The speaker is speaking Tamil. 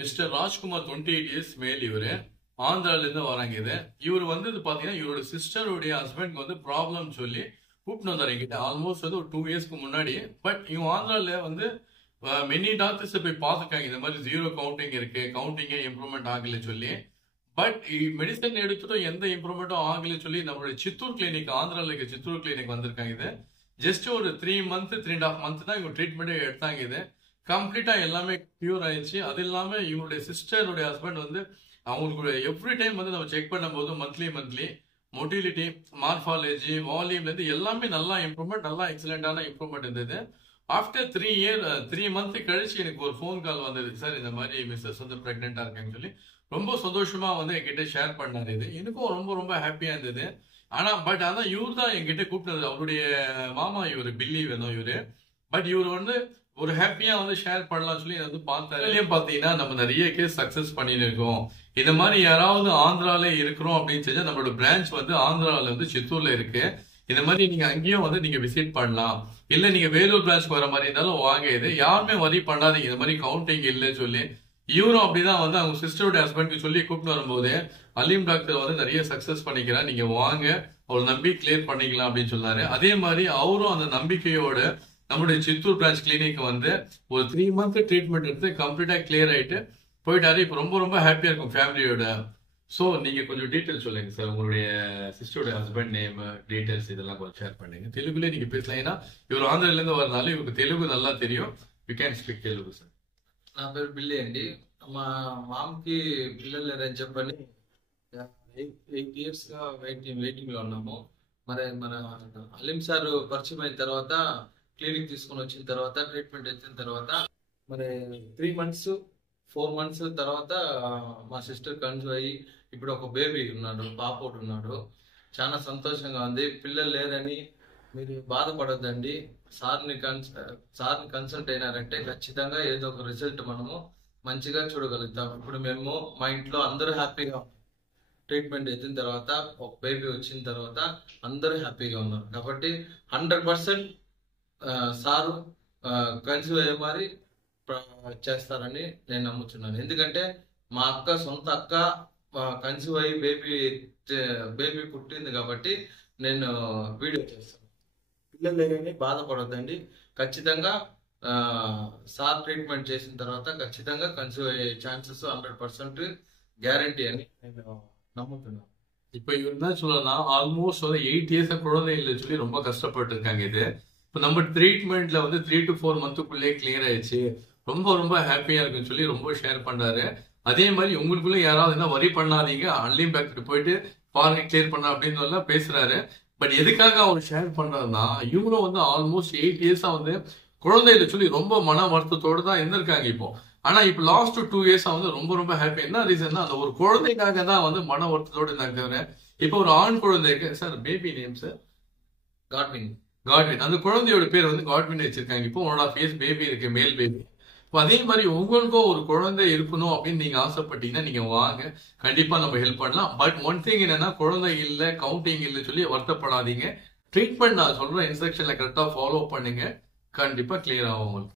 மிஸ்டர் ராஜ்குமார் 28 இயர்ஸ் மேல் இவரு ஆந்திரால இருந்து வராங்க. இவர் வந்து பாத்தீங்கன்னா இவரோட சிஸ்டருடைய ஹஸ்பண்ட் வந்து ப்ராப்ளம் சொல்லி கூப்பிட்டு வந்தாரு என்கிட்ட. ஆல்மோஸ்ட் வந்து ஒரு 2 இயர்ஸ்க்கு முன்னாடி. பட் இவங்க ஆந்திரால வந்து மெனி டாக்டர்ஸ் போய் பார்த்துருக்காங்க, இந்த மாதிரி ஜீரோ கவுண்டிங் இருக்கு, கவுண்டிங்கே இம்ப்ரூவ்மெண்ட் ஆகல சொல்லி. பட் மெடிசன் எடுத்துட்டும் எந்த இம்ப்ரூவ்மெண்ட்டும் ஆகல சொல்லி நம்மளுடைய சித்தூர் கிளினிக், ஆந்திரால இருக்க சித்தூர் கிளினிக் வந்திருக்காங்க. ஜஸ்ட் ஒரு 3 மந்த் 3.5 மந்த் தான் இவங்க ட்ரீட்மெண்ட்டே எடுத்தாங்க. கம்ப்ளீட்டா எல்லாமே கியூர் ஆயிடுச்சு. அது இல்லாம இவங்களுடைய சிஸ்டருடைய ஹஸ்பண்ட் வந்து அவங்களுக்கு எவ்ரி டைம் வந்து நம்ம செக் பண்ணும்போது மந்த்லி மொட்டிலிட்டி, மார்பாலஜி, வால்யூம்ல இருந்து எல்லாமே நல்லா இம்ப்ரூவ்மெண்ட், நல்லா எக்ஸலண்டான இம்ப்ரூவ்மெண்ட் இருந்தது. ஆஃப்டர் 3 மந்த் கழிச்சு எனக்கு ஒரு ஃபோன் கால் வந்தது. சார் இந்த மாதிரி மிஸ்ஸஸ் வந்து பிரெக்னெண்டா இருக்காங்கன்னு சொல்லி ரொம்ப சந்தோஷமா வந்து என்கிட்ட ஷேர் பண்ணாரு. எனக்கும் ரொம்ப ரொம்ப ஹாப்பியா இருந்தது. பட் இவர் தான் என்கிட்ட கூப்பிட்டது. அவருடைய மாமா இவரு, பில்லி வேணும் இவரு. பட் இவர் வந்து ஒரு ஹாப்பியா வந்து ஷேர் பண்ணலாம் சொல்லி வந்து பார்த்தாரு. பாத்தீங்கன்னா நம்ம நிறைய கேஸ் சக்சஸ் பண்ணிட்டு இருக்கோம். இந்த மாதிரி யாராவது ஆந்திரால இருக்கிறோம் அப்படின்னு சொல்லி நம்மளோட பிரான்ச் வந்து ஆந்திரால வந்து சித்தூர்ல இருக்கு. இந்த மாதிரி நீங்க அங்கேயும் வந்து நீங்க விசிட் பண்ணலாம். இல்ல நீங்க வேலூர் பிரான்ச் வர மாதிரி இருந்தாலும் வாங்க. யாருமே வரி பண்ணாதீங்க, இந்த மாதிரி கவுண்டிங் இல்லைன்னு சொல்லி. இவரும் அப்படிதான் வந்து அவங்க சிஸ்டருடைய ஹஸ்பண்ட்க்கு சொல்லி கூப்பிட்டு வரும்போது அலீம் டாக்டர் வந்து நிறைய சக்சஸ் பண்ணிக்கிறார், நீங்க வாங்க, ஒரு நம்பி கிளியர் பண்ணிக்கலாம் அப்படின்னு சொன்னாரு. அதே மாதிரி அவரும் அந்த நம்பிக்கையோட நம்மளுடைய சித்தூர் பிரான்ச் கிளினிக் வந்து ஒரு 3 மந்த் ட்ரீட்மெண்ட் எடுத்து கம்ப்ளீட்டா கிளியர் ஆயிட்டு போயிட்டாரு. இப்ப ரொம்ப ரொம்ப ஹாப்பியா இருக்கும் ஃபேமிலியோட. சோ நீங்க கொஞ்சம் டீடைல்ஸ் சொல்லுங்க சார், உங்களுடைய சிஸ்டருடைய ஹஸ்பண்ட் நேம், டீடைல்ஸ் இதெல்லாம் கொஞ்சம் ஷேர் பண்ணுங்க. தெலுங்குல நீங்க பேசலாம், ஏன்னா இவர் ஆந்திரால இருந்து வரனால இவருக்கு தெலுங்கு நல்லா தெரியும். You can speak Telugu sir. నా పేరు బిల్లి అండి. మా మామకి పిల్లల్ని అరేంజ్ చెప్పని 8 years గా వెయిటింగ్ లో ఉన్నాము. మరి మన అలీం సార్ పరిచయం అయిన తర్వాత క్లినిక్ తీసుకొని వచ్చిన తర్వాత ట్రీట్మెంట్ ఇచ్చిన తర్వాత మరి 3 months 4 months తర్వాత మా సిస్టర్ కన్సీవ్ అయ్యి ఇప్పుడు ఒక బేబీ ఉన్నాడు, పాప ఒకటి ఉన్నాడు. చాలా సంతోషంగా ఉంది. పిల్లలు లేరని మీరు బాధపడొద్దండి. సార్ని కన్సల్ట్ అయినారంటే ఖచ్చితంగా ఏదో ఒక రిజల్ట్ మనము మంచిగా చూడగలుగుతాం. ఇప్పుడు మేము మా ఇంట్లో అందరూ హ్యాపీగా ట్రీట్మెంట్ అయిన తర్వాత ఒక బేబీ వచ్చిన తర్వాత అందరూ హ్యాపీగా ఉన్నారు. కాబట్టి 100% సారు కన్సీవ్ అయ్యే మరి చేస్తారని నేను నమ్ముతున్నాను. ఎందుకంటే మా అక్క, సొంత అక్క కన్సీవ్ అయ్యి బేబీ పుట్టింది కాబట్టి నేను వీడియో చేస్తాను. పిల్లలు లేదని బాధపడొద్దండి. ఖచ్చితంగా సార్ ట్రీట్మెంట్ చేసిన తర్వాత ఖచ్చితంగా కన్సీవ్ అయ్యే ఛాన్సెస్ 100% గ్యారంటీ అని నేను నమ్ముతున్నాను. இப்ப இவர் என்ன சொல்லலாம், ஆல்மோஸ்ட் வந்து 8 இயர்ஸ் குழந்தை இல்லை சொல்லி ரொம்ப கஷ்டப்பட்டு இருக்காங்க. இப்ப நம்ம ட்ரீட்மெண்ட்ல வந்து 3 to 4 மந்த்துக்குள்ளே கிளியர் ஆயிடுச்சு. ரொம்ப ரொம்ப ஹாப்பியா இருக்குன்னு சொல்லி ரொம்ப ஷேர் பண்றாரு. அதே மாதிரி உங்களுக்குள்ள யாராவது என்ன வரி பண்ணாதீங்க, அன்லீம் பேக்கெட் போயிட்டு பாருங்க கிளியர் பண்ண அப்படின்னு எல்லாம் பேசுறாரு. பட் எதுக்காக அவர் ஷேர் பண்றாருன்னா, இவங்களும் வந்து ஆல்மோஸ்ட் 8 இயர்ஸா வந்து குழந்தையில சொல்லி ரொம்ப மன வருத்தத்தோடு தான் இருந்திருக்காங்க இப்போ. ஆனா இப்ப லாஸ்ட் 2 இயர்ஸா வந்து ரொம்ப ரொம்ப ஹாப்பி. என்ன ரீசன்னா, அந்த ஒரு குழந்தைக்காக தான் வந்து மன வருத்தத்தோடு இருந்தாங்க. இப்ப ஒரு ஆண் குழந்தை இருக்கு sir, baby name sir Godwin. அந்த குழந்தையோட பேர் வந்து காட்வின் வச்சிருக்காங்க. இப்போ 1.5 years பேபி இருக்கு, மேல் பேபி. இப்போ அதே மாதிரி உங்களுக்கும் ஒரு குழந்தை இருக்கணும் அப்படின்னு நீங்க ஆசைப்பட்டீங்கன்னா நீங்க வாங்க, கண்டிப்பா நம்ம ஹெல்ப் பண்ணலாம். பட் ஒன் திங் என்னன்னா, குழந்தை இல்ல, கவுண்டிங் இல்ல சொல்லி வருத்தப்படாதீங்க. ட்ரீட்மெண்ட் நான் சொல்ற இன்ஸ்ட்ரக்ஷன்ல கரெக்டா ஃபாலோ பண்ணுங்க, கண்டிப்பா கிளியர் ஆகும் உங்களுக்கு.